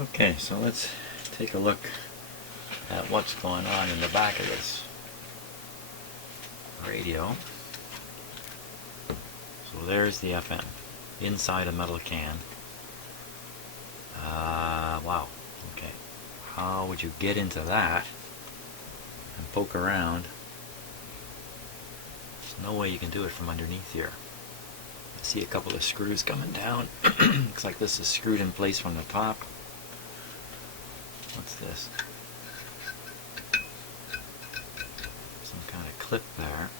Okay, so let's take a look at what's going on in the back of this radio. So there's the FM inside a metal can. Wow. Okay. How would you get into that and poke around? There's no way you can do it from underneath here. I see a couple of screws coming down. Looks like this is screwed in place from the top. What's this? Some kind of clip there.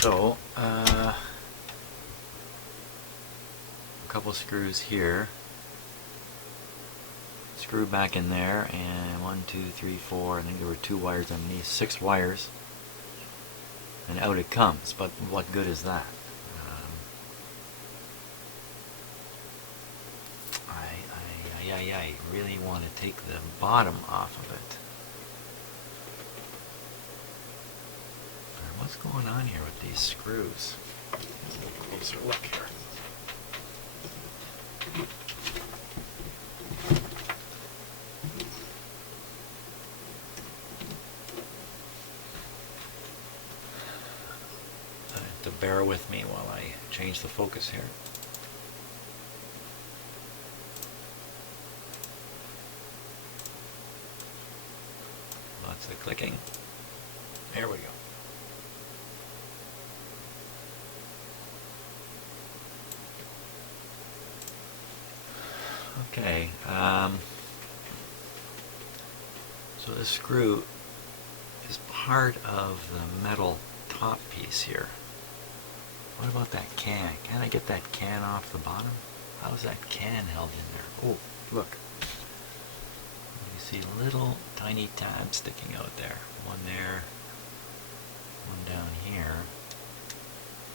So, a couple screws here. Screw back in there, and 1, 2, 3, 4. I think there were 2 wires underneath, 6 wires, and out it comes. But what good is that? I really want to take the bottom off of it. What's going on here with these screws? Let's have a closer look here. To bear with me while I change the focus here. Lots of clicking. There we go. Okay, so this screw is part of the metal top piece here. What about that can? Can I get that can off the bottom? How's that can held in there? Oh, look. You see little tiny tabs sticking out there. One there, one down here.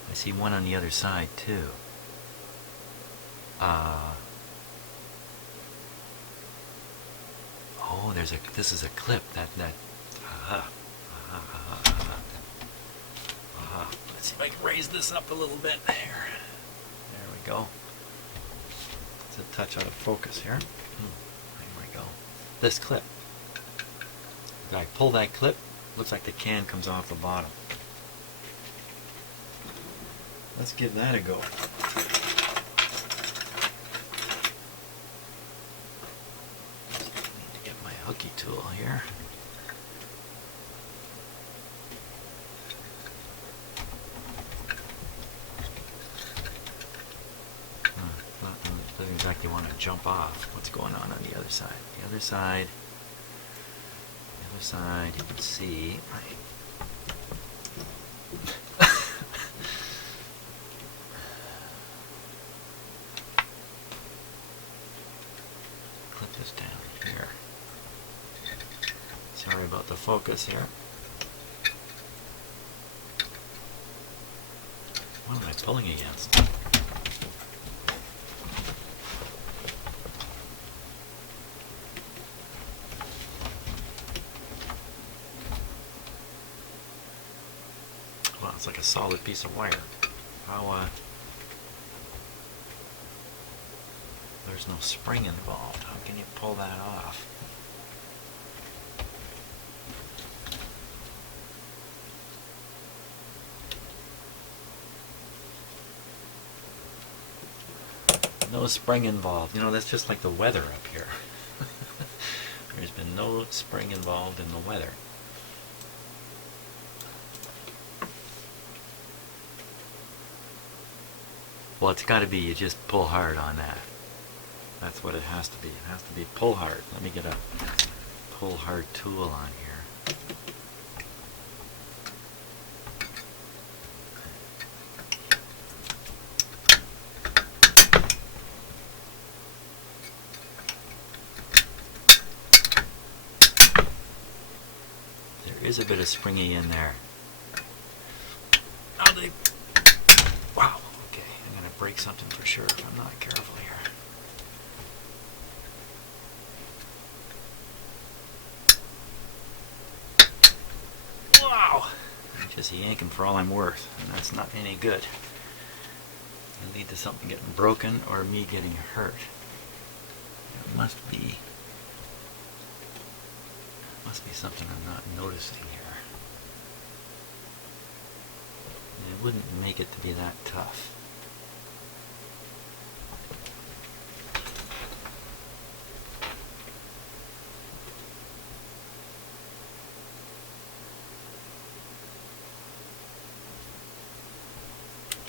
I see one on the other side too. Oh, this is a clip let's see if I can raise this up a little bit. There we go. It's a touch out of focus here. There we go. This clip. If I pull that clip, looks like the can comes off the bottom. Let's give that a go. Need to get my hooky tool here. Doesn't exactly want to jump off. What's going on the other side? The other side, you can see. Clip this down here. Sorry about the focus here. What am I pulling against? Well, it's like a solid piece of wire. How, there's no spring involved. How can you pull that off? No spring involved. You know, that's just like the weather up here. There's been no spring involved in the weather. Well, it's got to be, you just pull hard on that. That's what it has to be. It has to be pull hard. Let me get a pull hard tool on here. There is a bit of springy in there. Wow. Okay, I'm going to break something for sure if I'm not careful here. just yank them for all I'm worth, and that's not any good. It'll lead to something getting broken or me getting hurt. It must be something I'm not noticing here. It wouldn't make it to be that tough.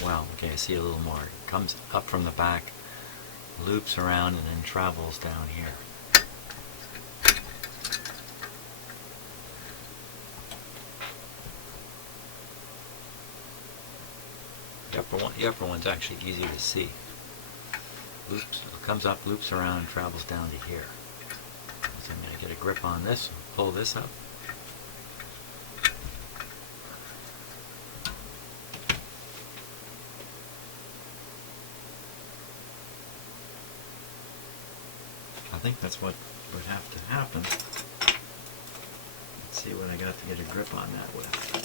Well, okay, I see a little more. It comes up from the back, loops around, and then travels down here. The upper one's actually easy to see. Loops, it comes up, loops around, and travels down to here. So I'm going to get a grip on this, pull this up. I think that's what would have to happen. Let's see what I got to get a grip on that with.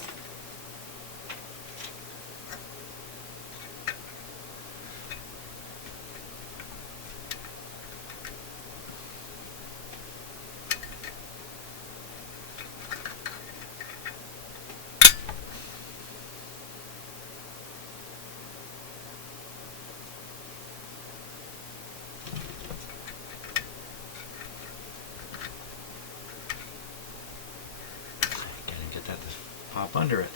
Pop under it.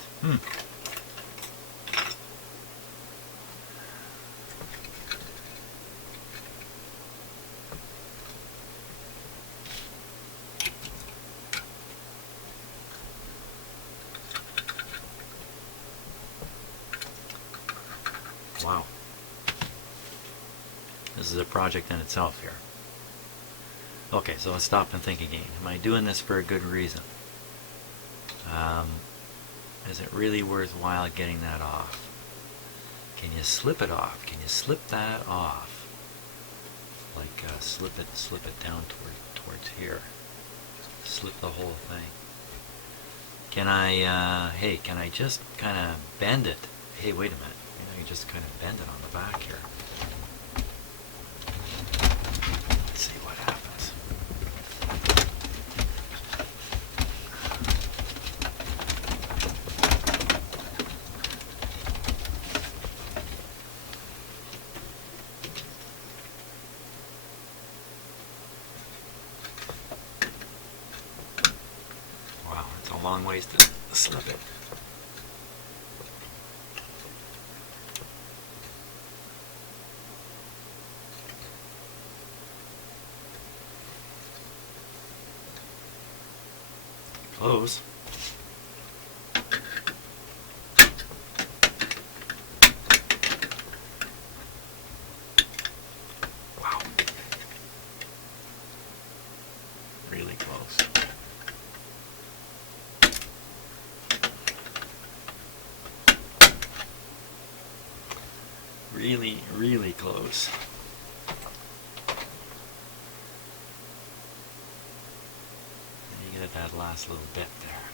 Wow. This is a project in itself here. Okay, so let's stop and think again. Am I doing this for a good reason? Is it really worthwhile getting that off? Can you slip it off? Can you slip that off? Like slip it down towards here. Slip the whole thing. Can I? Hey, can I just kind of bend it? Hey, wait a minute. You just kind of bend it on the back here. Let's see what happens. Long ways to slip it. Close. Wow. Really close. Really, really close. And you get that last little bit there.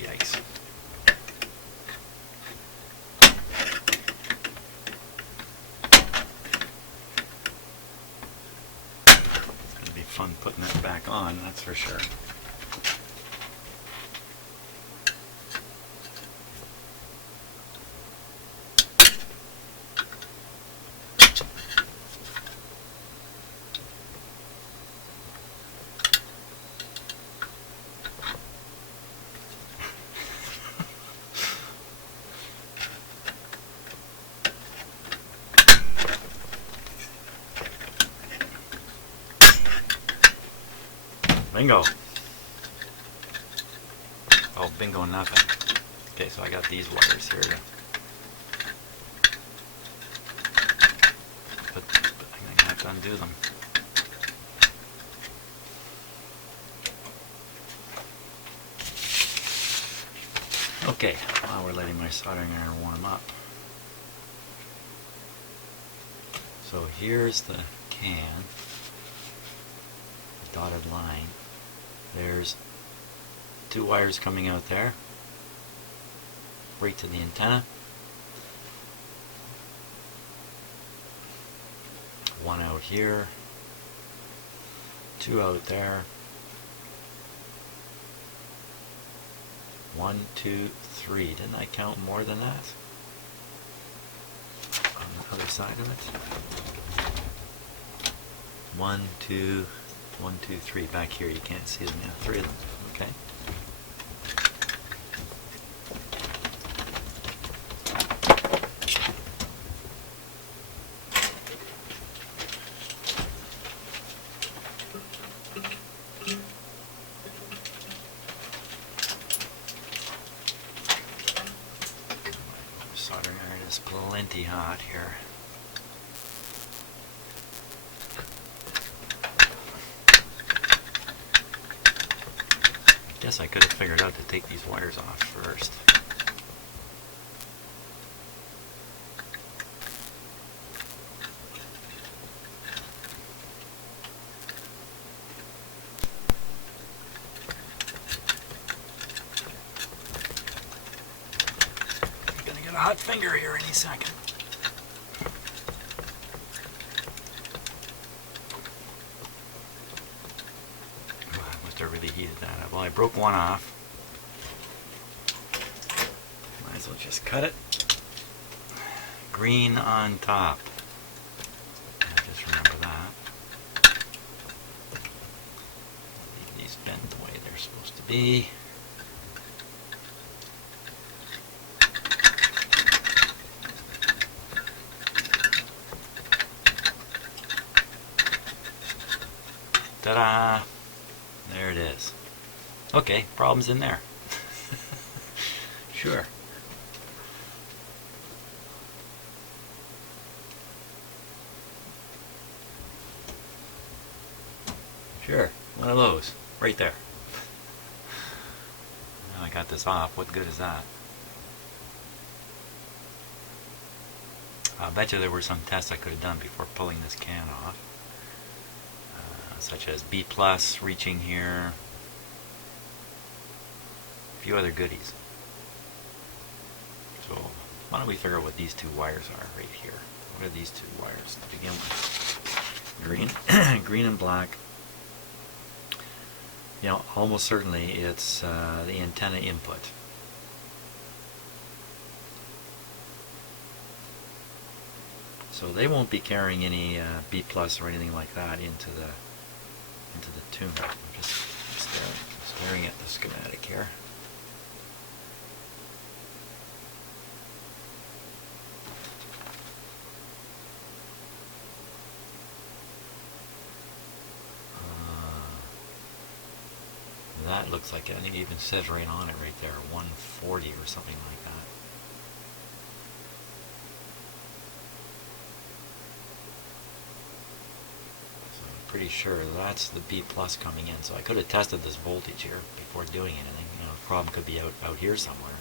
Yikes. It's going to be fun putting that back on, that's for sure. Bingo. Oh, bingo nothing. Okay, so I got these wires here to but I'm going to have to undo them. Okay, now we're letting my soldering iron warm up. So here's the can. dotted line. There's 2 wires coming out there, right to the antenna. 1 out here, 2 out there. 1, 2, 3. Didn't I count more than that? On the other side of it. 1, 2, 1, 2, 3. Back here you can't see them. Yeah, 3 of them. Okay. Soldering iron is plenty hot here. Guess I could have figured out to take these wires off first. I'm gonna get a hot finger here any second. I really heated that up. Well, I broke one off. Might as well just cut it. Green on top. I just remember that. Leave these bent the way they're supposed to be. Ta-da! There it is. Okay, problem's in there. Sure. Sure, one of those, right there. Now I got this off, what good is that? I bet you there were some tests I could have done before pulling this can off. Such as B plus reaching here, a few other goodies. So why don't we figure out what these 2 wires are right here? What are these 2 wires to begin with? Green, green and black. You know, almost certainly it's the antenna input. So they won't be carrying any B plus or anything like that into the tuner. I'm just staring at the schematic here. That looks like, I think it even says right on it right there, 140 or something like that. Pretty sure that's the B plus coming in, so I could have tested this voltage here before doing anything. You know, the problem could be out here somewhere.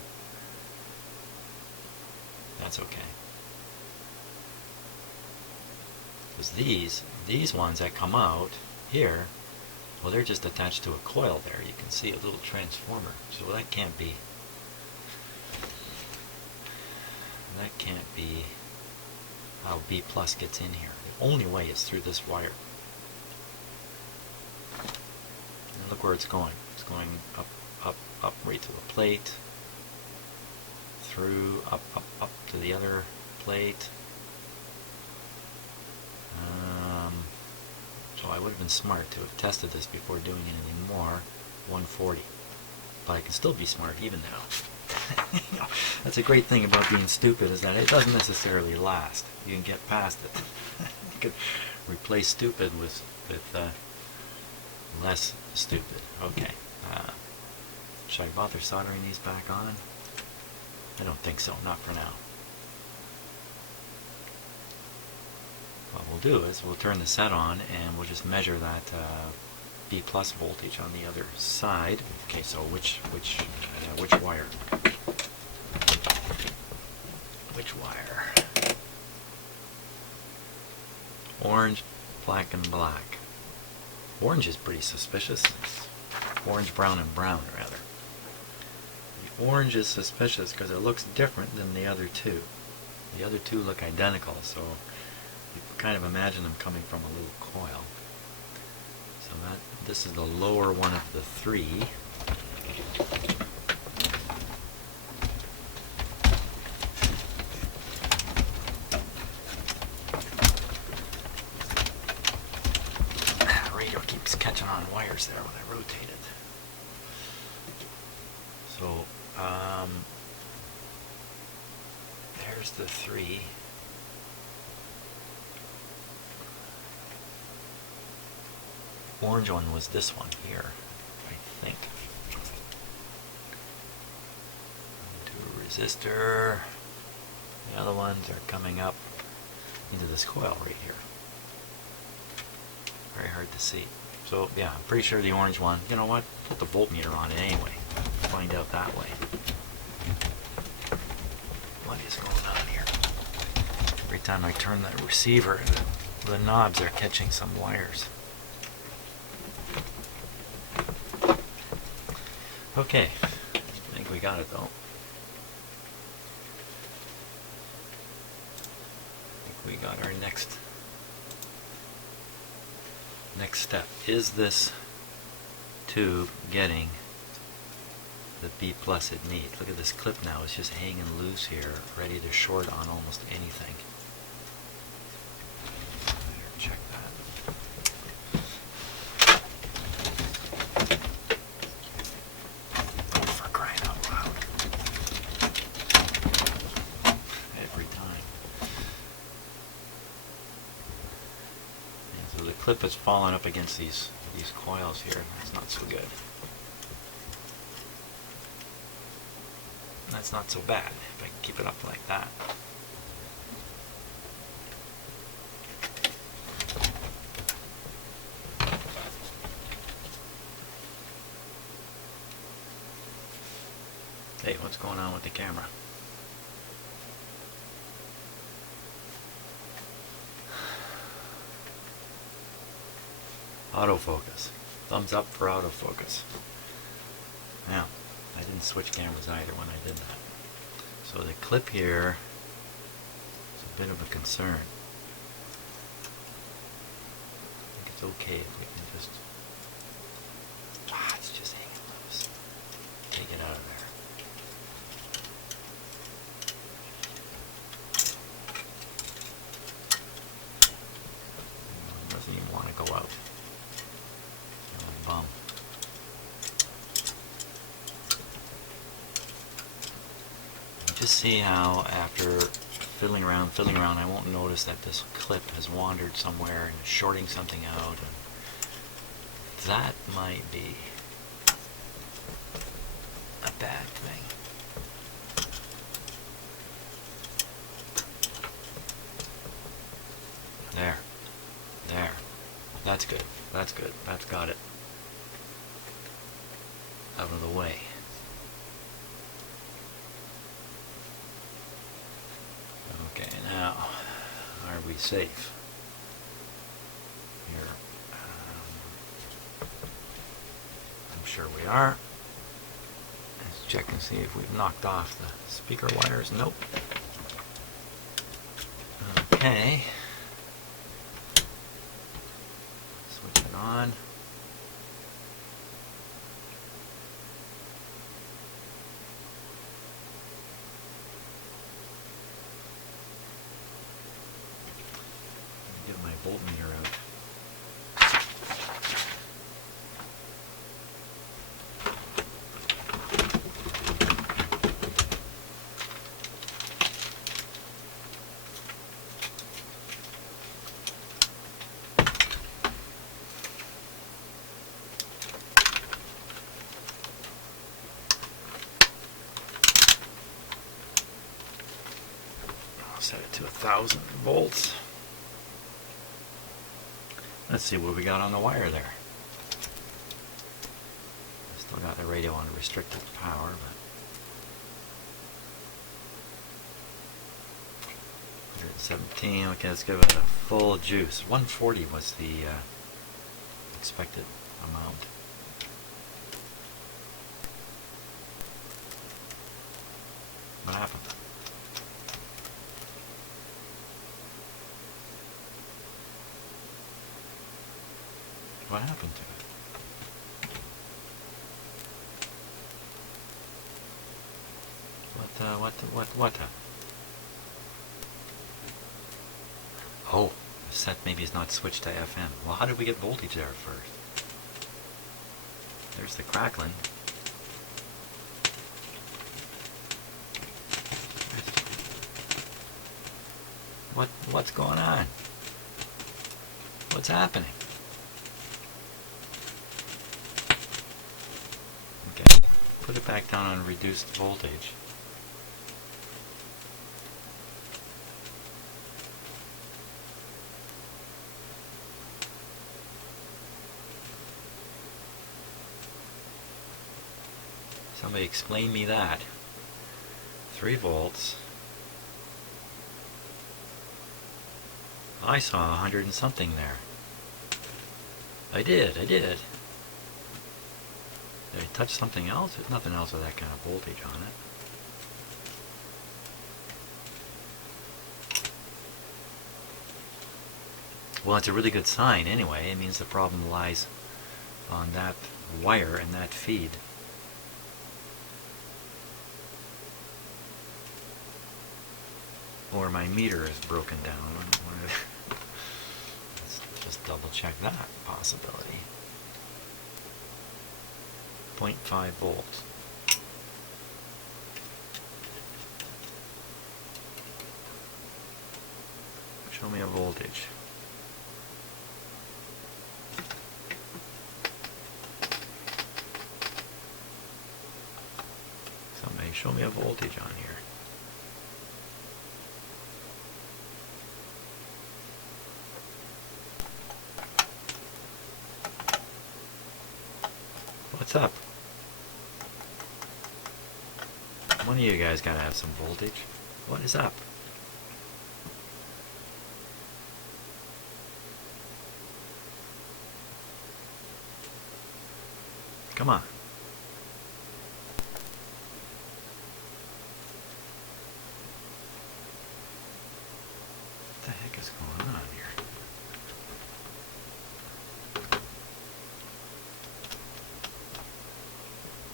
That's okay. Because these ones that come out here, well, they're just attached to a coil there. You can see a little transformer, so that can't be how B plus gets in here. The only way is through this wire. And look where it's going. It's going up, up, up right to the plate, through, up, up, up to the other plate. So I would have been smart to have tested this before doing anything more. 140. But I can still be smart even now. You know, that's a great thing about being stupid, is that it doesn't necessarily last. You can get past it. You can replace stupid with less stupid. Okay. Should I bother soldering these back on? I don't think so. Not for now. What we'll do is we'll turn the set on and we'll just measure that B plus voltage on the other side. Okay, so which wire? Which wire? Orange, black, and black. Orange is pretty suspicious. Orange, brown, and brown, rather. The orange is suspicious because it looks different than the other two. The other two look identical, so you kind of imagine them coming from a little coil. So this is the lower one of the three. Radio keeps catching on wires there when I rotate it. So, there's the three. Orange one was this one here, I think. Into a resistor. The other ones are coming up into this coil right here. Very hard to see. So yeah, I'm pretty sure the orange one, you know what, put the voltmeter on it anyway. Find out that way. What is going on here? Every time I turn the receiver, the knobs are catching some wires. Okay, I think we got it though. I think we got our next step. Is this tube getting the B plus it needs? Look at this clip now, it's just hanging loose here, ready to short on almost anything. Check that. Oh, for crying out loud. Every time. And so the clip is falling up against these coils here. That's not so good. That's not so bad if I can keep it up like that. Hey, what's going on with the camera? Autofocus. Thumbs up for autofocus. Now, I didn't switch cameras either when I did that. So the clip here is a bit of a concern. I think it's okay if we can just... it's just hanging loose. Take it out of there. It doesn't even want to go out. Bum. Just see how after fiddling around, I won't notice that this clip has wandered somewhere and is shorting something out. And that might be a bad thing. There. That's good. That's got it out of the way. Okay, now, are we safe? Here, I'm sure we are. Let's check and see if we've knocked off the speaker wires. Nope. Okay. Switch it on. Get my voltmeter out. I'll set it to 1,000 volts. Let's see what we got on the wire there. Still got the radio on restricted power, but 117. Okay, let's give it a full juice. 140 was the expected amount. What happened? What happened to it? What? Oh, the set maybe is not switched to FM. Well, how did we get voltage there first? There's the crackling. What's going on? What's happening? Okay, put it back down on reduced voltage. Somebody explain me that. 3 volts. I saw 100 and something there. I did. Did I touch something else? There's nothing else with that kind of voltage on it. Well, it's a really good sign anyway. It means the problem lies on that wire and that feed. Or my meter is broken down. Let's just double check that possibility. 0.5 volts. Show me a voltage. Somebody show me a voltage on here. What's up? One of you guys gotta have some voltage. What is up? Come on. What the heck is going on here?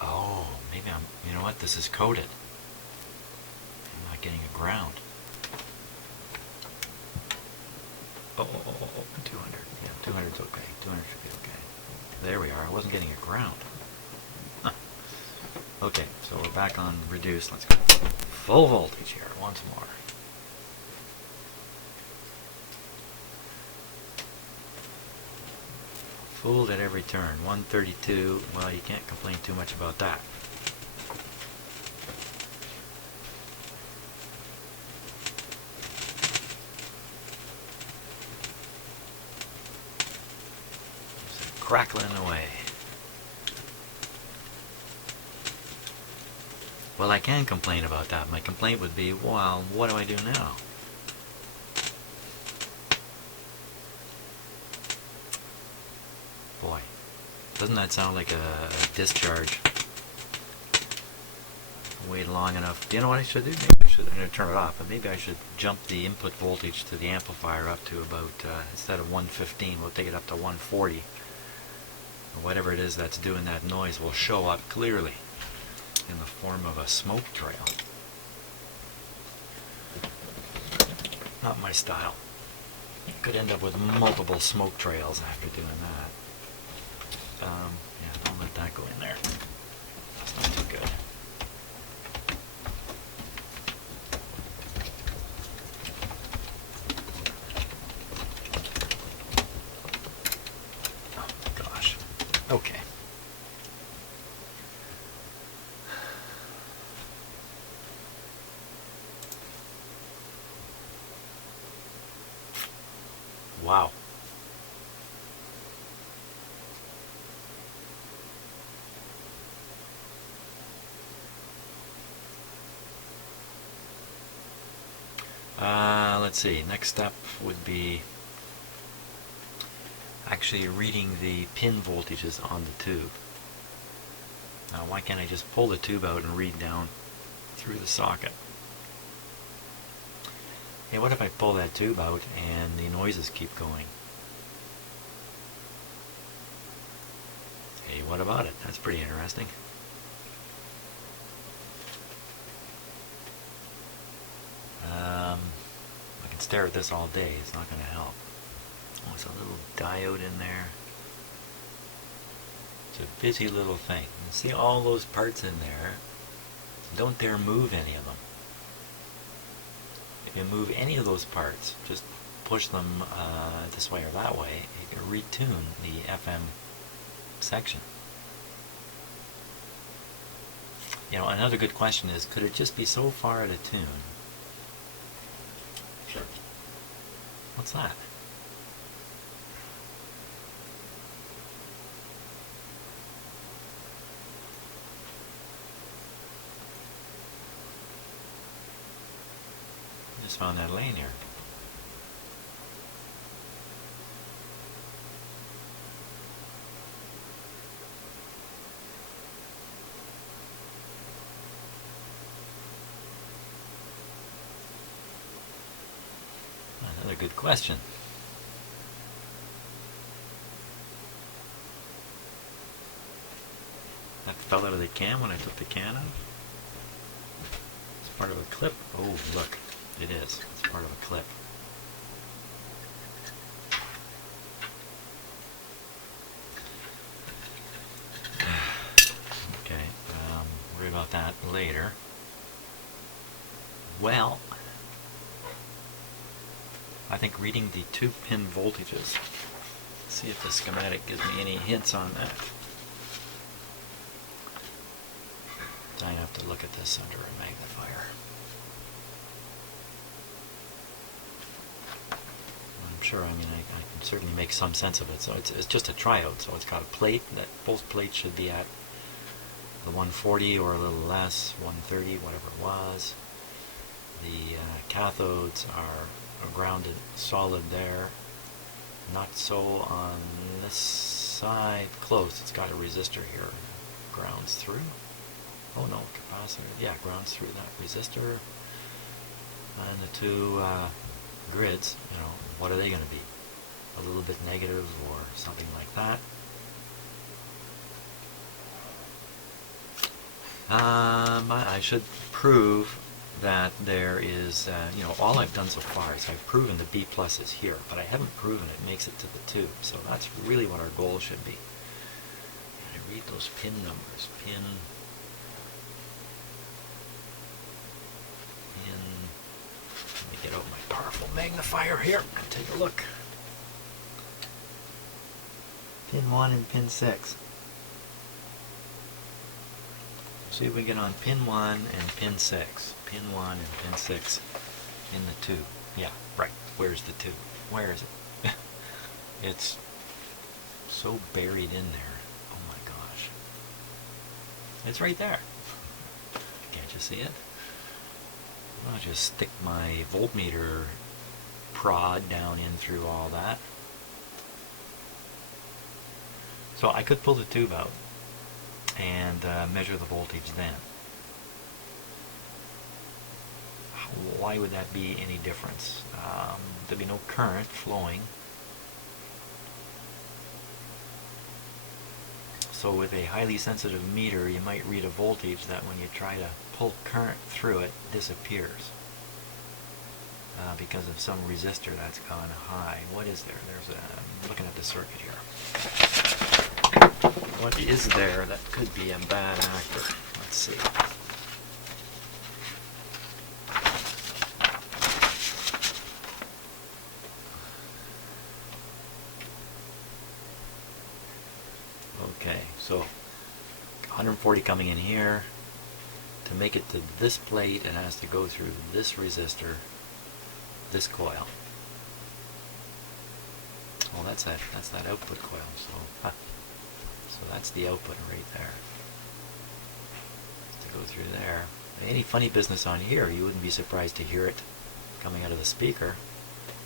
Oh, maybe you know what? This is coded. I'm not getting a ground. Oh, 200. Yeah, 200's okay. 200 should be okay. There we are. I wasn't getting a ground. Huh. Okay, so we're back on reduced. Let's go full voltage here once more. Fooled at every turn. 132. Well, you can't complain too much about that. Just crackling away. Well, I can complain about that. My complaint would be, well, what do I do now? Boy, doesn't that sound like a discharge? Wait long enough. Do you know what I should do? Maybe I'm going to turn it off, but maybe I should jump the input voltage to the amplifier up to about, instead of 115, we'll take it up to 140. Or whatever it is that's doing that noise will show up clearly in the form of a smoke trail. Not my style. Could end up with multiple smoke trails after doing that. Yeah, don't let that go in there. That's not too good. Oh, gosh. Okay. Wow. Let's see. Next step would be actually reading the pin voltages on the tube. Now why can't I just pull the tube out and read down through the socket? Hey, what if I pull that tube out and the noises keep going? Hey, what about it? That's pretty interesting. I can stare at this all day. It's not going to help. Oh, there's a little diode in there. It's a busy little thing. You see all those parts in there? Don't dare move any of them. If you move any of those parts, just push them this way or that way, you can retune the FM section. You know, another good question is, could it just be so far out of tune? What's that? Just found that laying here. Another good question. That fell out of the can when I took the can out. It's part of a clip. Oh, look. It is. It's part of a clip. Okay. Worry about that later. Well, I think reading the 2-pin voltages. Let's see if the schematic gives me any hints on that. I have to look at this under a magnifier. I'm sure, I mean, I can certainly make some sense of it. So it's just a triode, so it's got a plate that both plates should be at the 140 or a little less, 130, whatever it was. The cathodes are grounded solid there. Not so on this side. Close. It's got a resistor here. Grounds through. Oh no, capacitor. Yeah, grounds through that resistor. And the two grids, you know, what are they going to be? A little bit negative or something like that. I should prove that there is, you know, all I've done so far is I've proven the B plus is here, but I haven't proven it makes it to the tube. So that's really what our goal should be. And I read those pin numbers. Let me get out my powerful magnifier here and take a look. Pin 1 and pin 6. See if we get on pin 1 and pin 6. Pin 1 and pin 6 in the tube. Yeah, right. Where's the tube? Where is it? It's so buried in there. Oh my gosh. It's right there. Can't you see it? I'll just stick my voltmeter prod down in through all that. So I could pull the tube out and measure the voltage then. Why would that be any difference? There'd be no current flowing. So with a highly sensitive meter, you might read a voltage that when you try to pull current through it, disappears. Because of some resistor that's gone high. What is there? I'm looking at the circuit here. What is there that could be a bad actor? Let's see. Okay, so 140 coming in here. To make it to this plate, it has to go through this resistor, this coil. Oh, that's that output coil. So that's the output right there. To go through there. Any funny business on here, you wouldn't be surprised to hear it coming out of the speaker,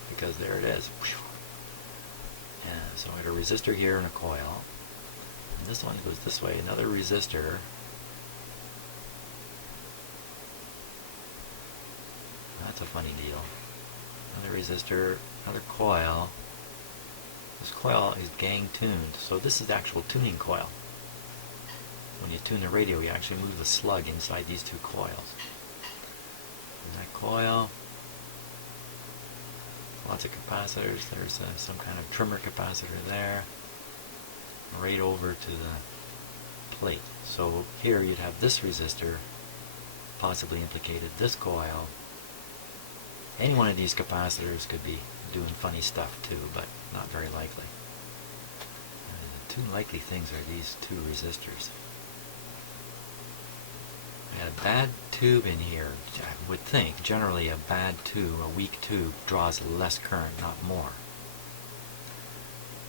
because there it is. And So I had a resistor here and a coil. And this one goes this way, another resistor. That's a funny deal. Another resistor, another coil. This coil is gang tuned, so this is the actual tuning coil. When you tune the radio, you actually move the slug inside these two coils. And that coil, lots of capacitors. There's some kind of trimmer capacitor there, right over to the plate. So here you'd have this resistor, possibly implicated this coil. Any one of these capacitors could be doing funny stuff too, but not very likely. The two likely things are these two resistors. I had a bad tube in here. I would think generally a bad tube, a weak tube, draws less current, not more.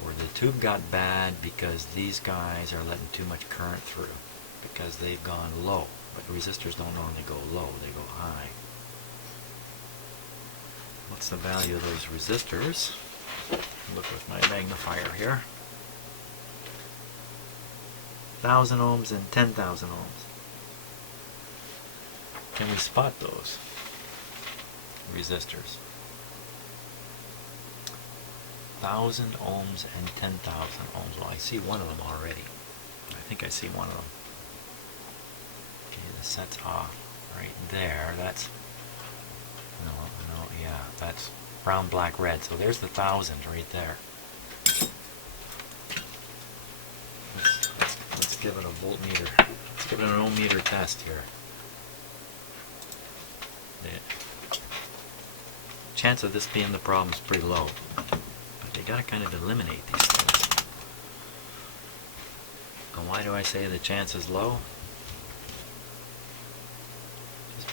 Or the tube got bad because these guys are letting too much current through, because they've gone low. But resistors don't normally go low, they go high. What's the value of those resistors? Look with my magnifier here. 1,000 ohms and 10,000 ohms. Can we spot those resistors? 1,000 ohms and 10,000 ohms. Well, I see one of them already. I think I see one of them. Okay, the set's off right there. That's yeah, that's brown, black, red. So there's the 1,000 right there. Let's give it a voltmeter. Let's give it an ohmmeter test here. The chance of this being the problem is pretty low, but they gotta kind of eliminate these things. And why do I say the chance is low?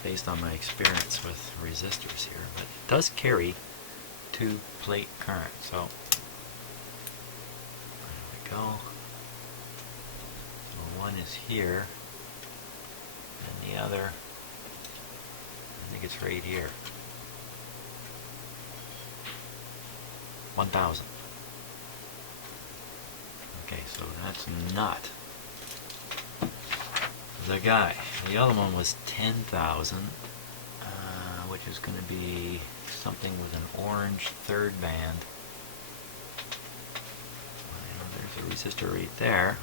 Based on my experience with resistors here, but it does carry two plate current. So there we go. So one is here, and the other, I think it's right here. 1,000. Okay, so that's not the guy. The other one was 10,000, which is going to be something with an orange third band. There's a resistor right there.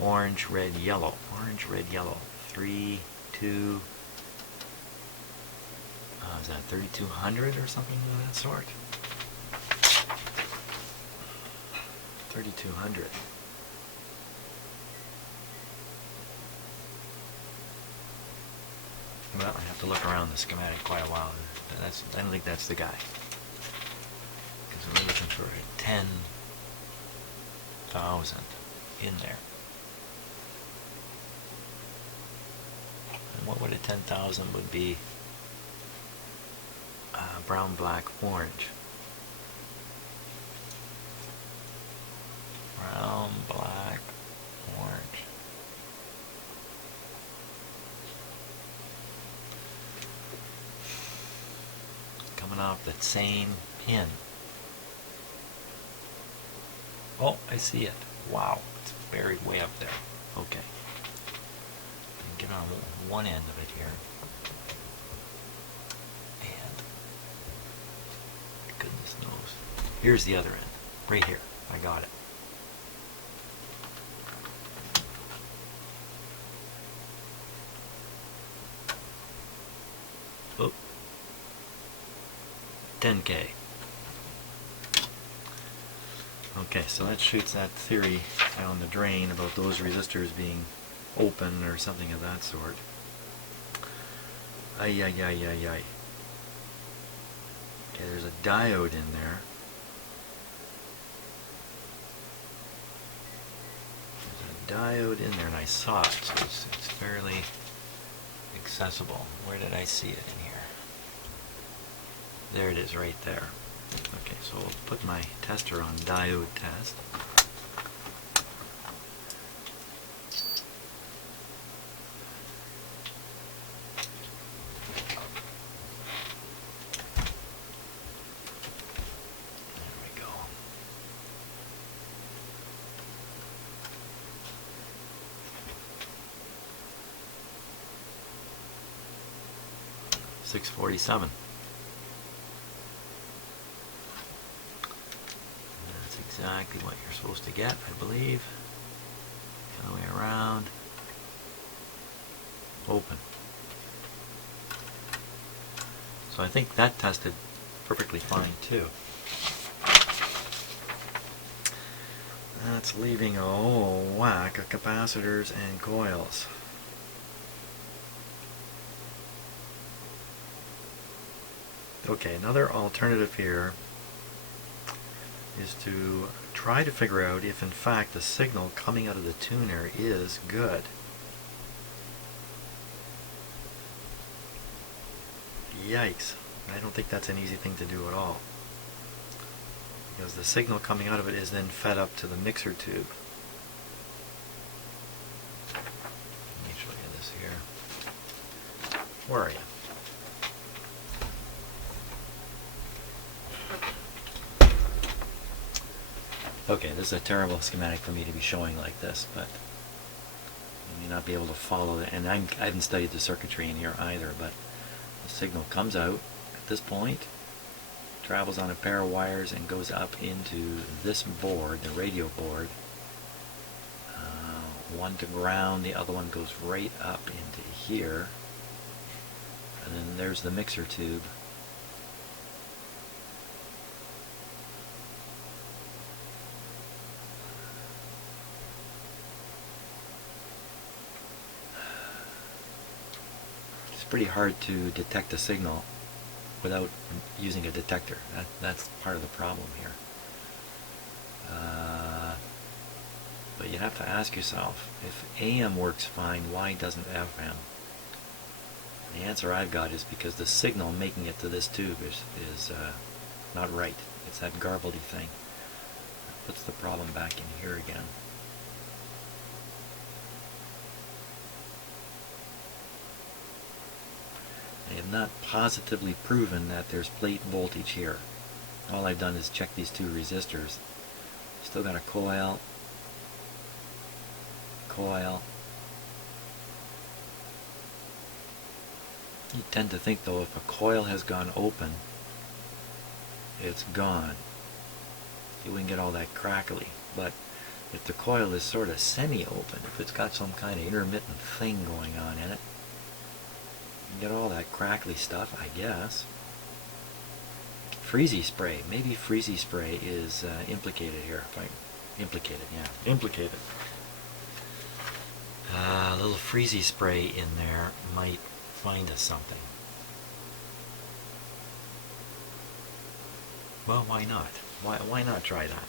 Orange, red, yellow. Orange, red, yellow. 3, 2. Is that 3200 or something of that sort? 3200. Well, I have to look around the schematic quite a while. I don't think that's the guy. Because we're looking for a 10,000 in there. And what would a 10,000 would be? Brown, black, orange. Brown, black, orange. Coming off that same pin. Oh, I see it. Wow, it's buried way up there. Okay. Get on one end of it here. And goodness knows. Here's the other end. Right here. I got it. Oh. 10K. Okay, so that shoots that theory down the drain about those resistors being open or something of that sort. Ay, ay, ay, ay, ay. Okay, there's a diode in there. There's a diode in there, and I saw it, so it's fairly accessible. Where did I see it in here? There it is, right there. Okay, so I'll put my tester on diode test. There we go. 647. That's exactly what you're supposed to get, I believe. The other way around. Open. So I think that tested perfectly fine too. That's leaving a whole whack of capacitors and coils. Okay, another alternative here is to try to figure out if in fact the signal coming out of the tuner is good. Yikes. I don't think that's an easy thing to do at all, because the signal coming out of it is then fed up to the mixer tube. Let me show you this here. Where are you? Okay, this is a terrible schematic for me to be showing like this, but you may not be able to follow it. And I haven't studied the circuitry in here either, but the signal comes out at this point, travels on a pair of wires and goes up into this board, the radio board. One to ground, the other one goes right up into here, and then there's the mixer tube. It's pretty hard to detect a signal without using a detector. That's part of the problem here. But you have to ask yourself, if AM works fine, why doesn't FM? The answer I've got is because the signal making it to this tube is not right. It's that garbledy thing. That puts the problem back in here again. I have not positively proven that there's plate voltage here. All I've done is check these two resistors. Still got a coil. You tend to think though, if a coil has gone open, it's gone. You wouldn't get all that crackly. But if the coil is sort of semi-open, if it's got some kind of intermittent thing going on in it, you get all that crackly stuff, I guess. Freezy spray. Maybe freezy spray is implicated here. Implicated. A little freezy spray in there might find us something. Well, why not? Why not try that?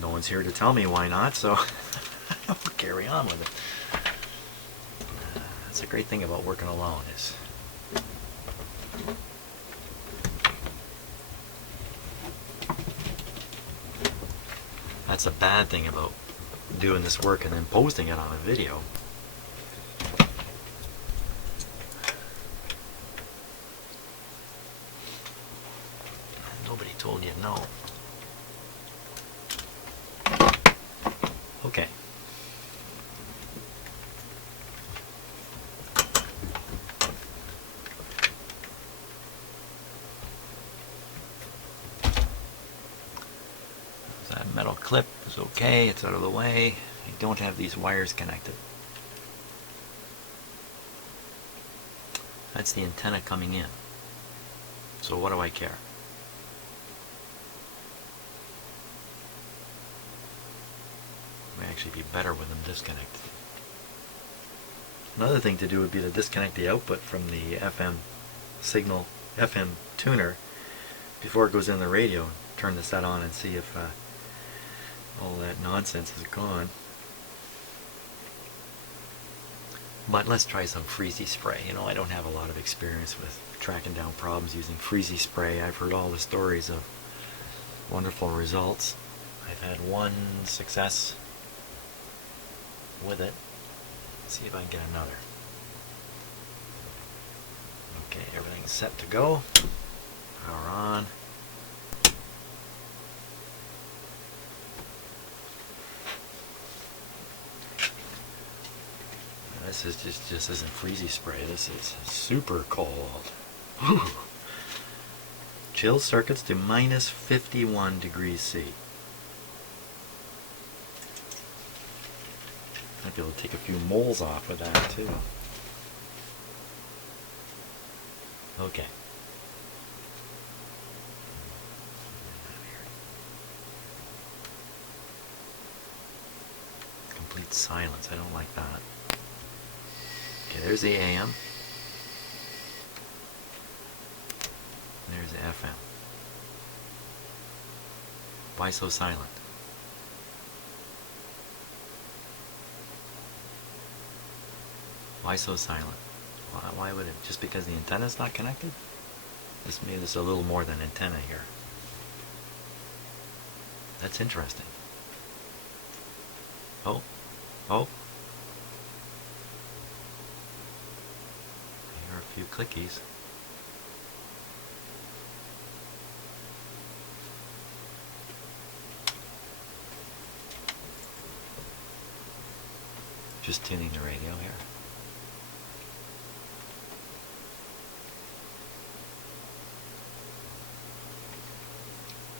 No one's here to tell me why not, so we'll carry on with it. That's a great thing about working alone is that's a bad thing about doing this work and then posting it on a video. Nobody told you no. Okay. That metal clip is okay, it's out of the way. I don't have these wires connected. That's the antenna coming in. So what do I care? It may actually be better with them disconnected. Another thing to do would be to disconnect the output from the FM signal, FM tuner, before it goes in the radio. Turn the set on and see if all that nonsense is gone. But let's try some freezy spray. You know, I don't have a lot of experience with tracking down problems using freezy spray. I've heard all the stories of wonderful results. I've had one success with it. Let's see if I can get another. Okay, everything's set to go. Power on. This this is just isn't freezy spray. This is super cold. Whew. Chill circuits to minus 51 degrees C. Might be able to take a few moles off with that too. Okay. Complete silence. I don't like that. Okay, there's the AM. There's the FM. Why so silent? Why so silent? Why would it? Just because the antenna's not connected? Maybe there's a little more than antenna here. That's interesting. Oh. I hear a few clickies. Just tuning the radio here.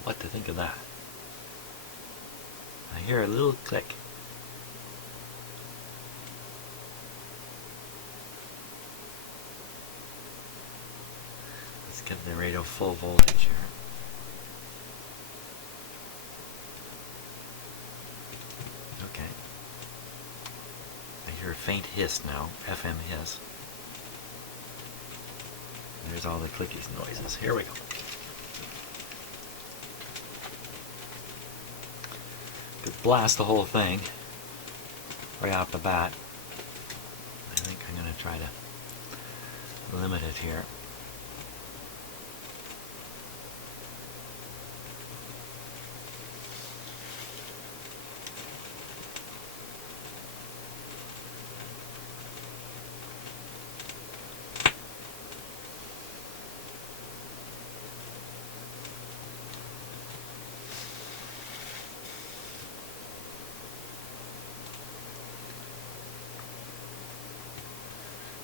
What to think of that? I hear a little click. Let's get the radio full voltage here. Okay. I hear a faint hiss now, FM hiss. There's all the clickies noises. Here we go. Could blast the whole thing right off the bat. I think I'm going to try to limit it here.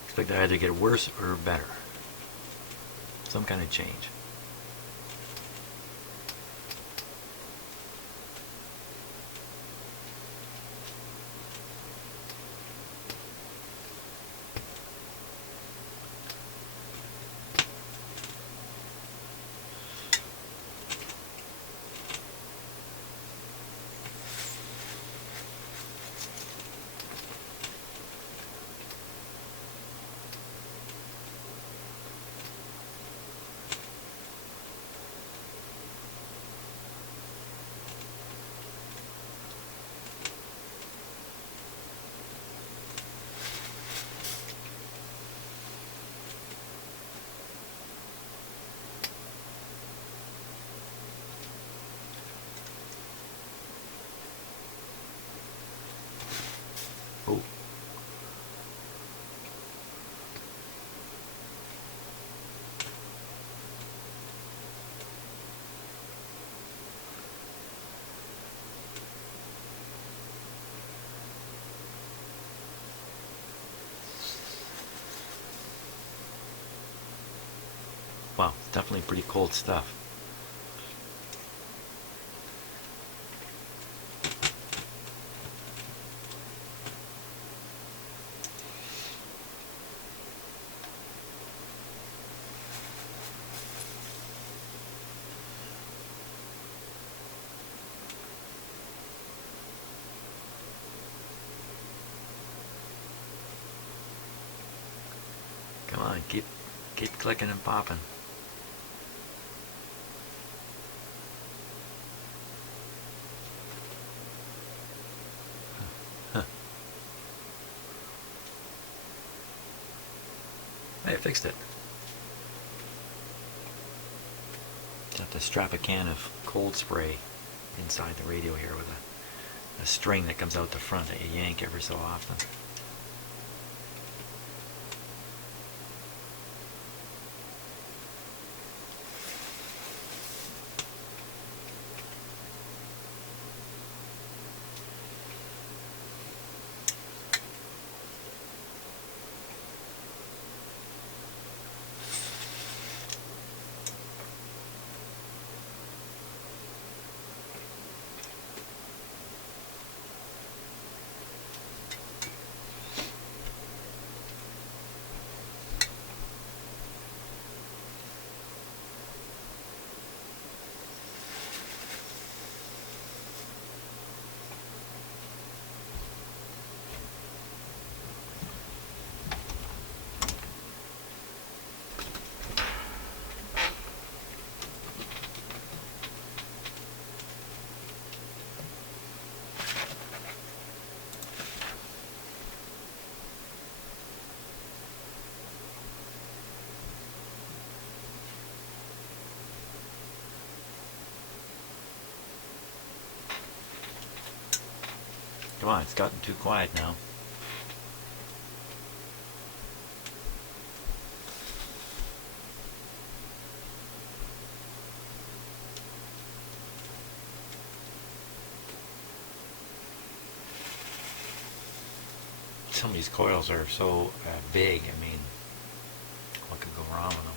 Expect that either get worse or better. Some kind of change. Oh. Wow, it's definitely pretty cold stuff. Come on, keep clicking and popping. Hey, I fixed it. Just have to strap a can of cold spray inside the radio here with a string that comes out the front that you yank every so often. Come on, it's gotten too quiet now. Some of these coils are so big, I mean, what could go wrong with them?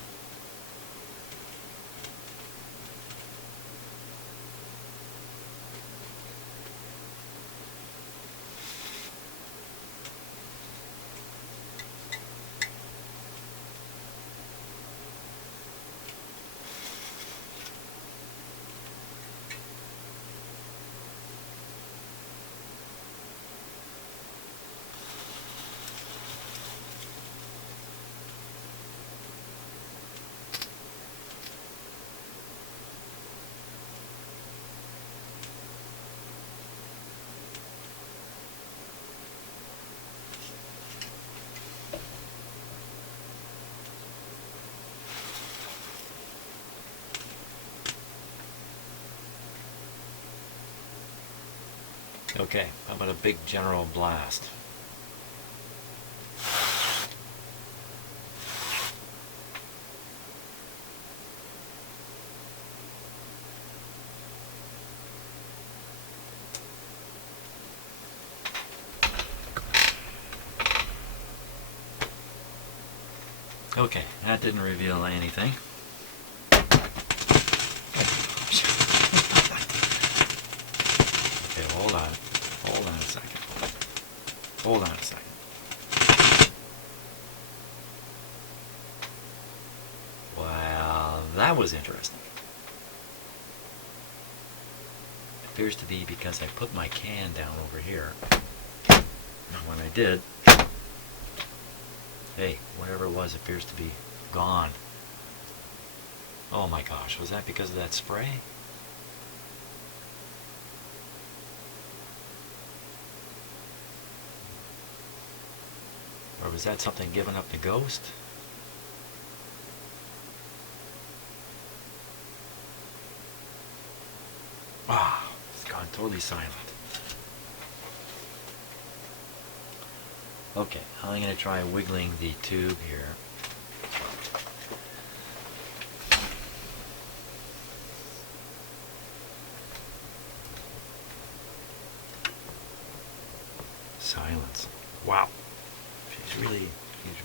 Okay, how about a big general blast? Okay, that didn't reveal anything. Okay, hold on. Hold on a second. Hold on a second. Well, that was interesting. It appears to be because I put my can down over here. And when I did, hey, whatever it was appears to be gone. Oh my gosh, was that because of that spray? Or was that something giving up the ghost? Wow, it's gone totally silent. Okay, I'm going to try wiggling the tube here. Silence. Wow. He's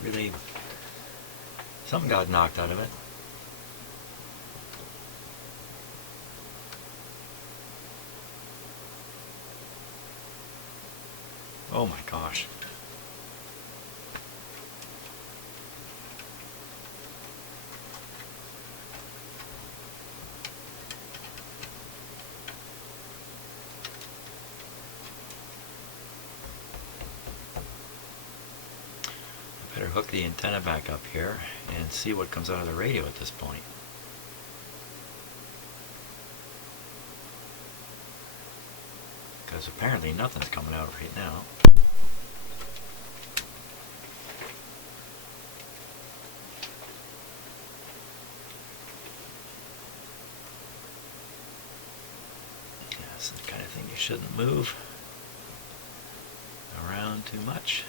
really, something got knocked out of it. Oh my gosh. Better hook the antenna back up here and see what comes out of the radio at this point. Because apparently nothing's coming out right now. That's the kind of thing you shouldn't move around too much.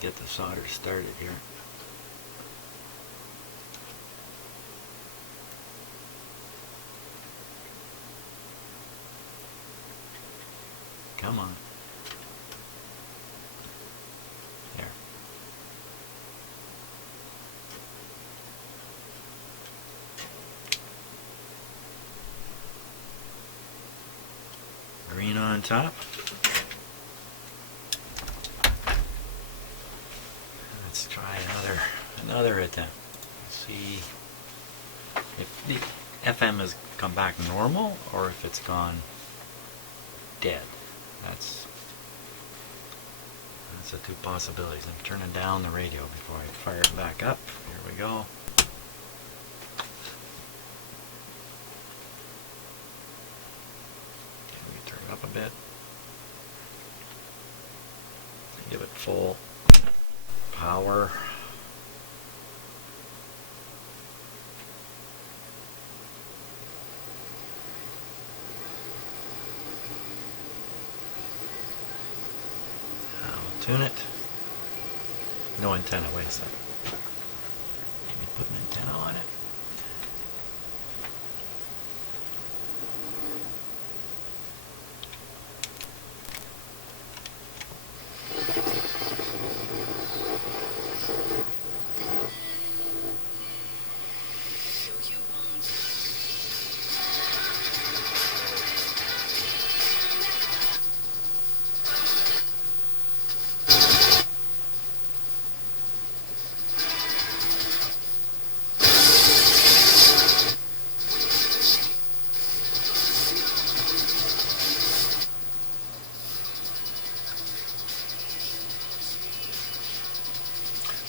get the solder started here. Come on. There. Green on top. Let's try another attempt. See if the FM has come back normal or if it's gone dead. That's the two possibilities. I'm turning down the radio before I fire it back up. Here we go. Can we turn it up a bit? Give it full power. Tune it. No antenna, wait a second. Let me put an antenna on it.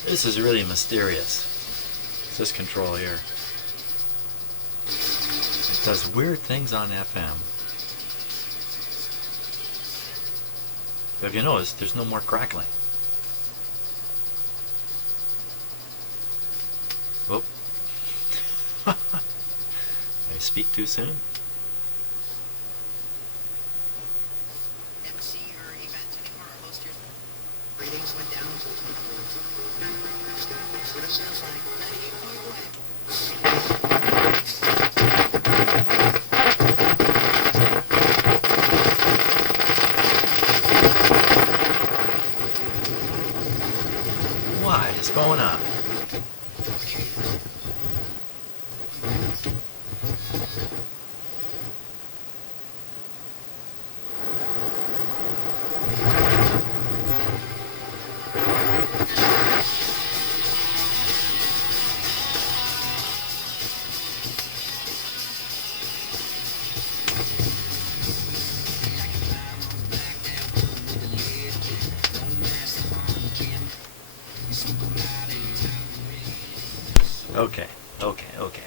This is really mysterious, this control here. It does weird things on FM. But if you notice, there's no more crackling. Whoop. Did I speak too soon? Ratings went down to 24. What it sounds like 98.1. What is going on?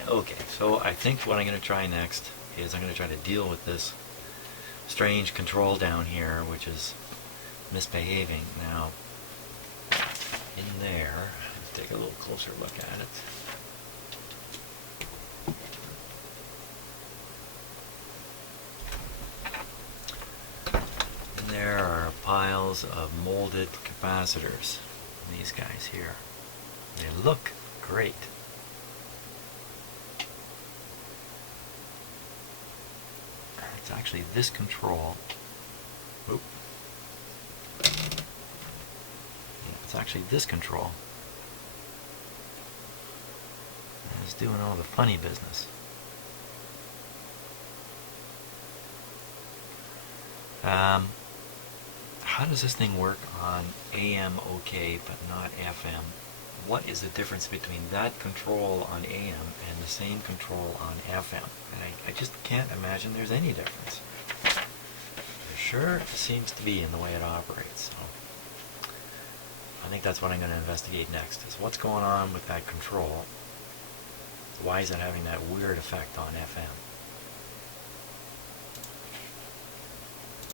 Okay. So I think what I'm going to try next is I'm going to try to deal with this strange control down here, which is misbehaving. Now, in there, let's take a little closer look at it. In there are piles of molded capacitors. These guys here. They look great. It's actually this control. Oop. Yeah, it's actually this control. And it's doing all the funny business. How does this thing work on AM okay but not FM? What is the difference between that control on AM and the same control on FM? And I just can't imagine there's any difference. There sure seems to be in the way it operates. So I think that's what I'm going to investigate next, is what's going on with that control. Why is it having that weird effect on FM?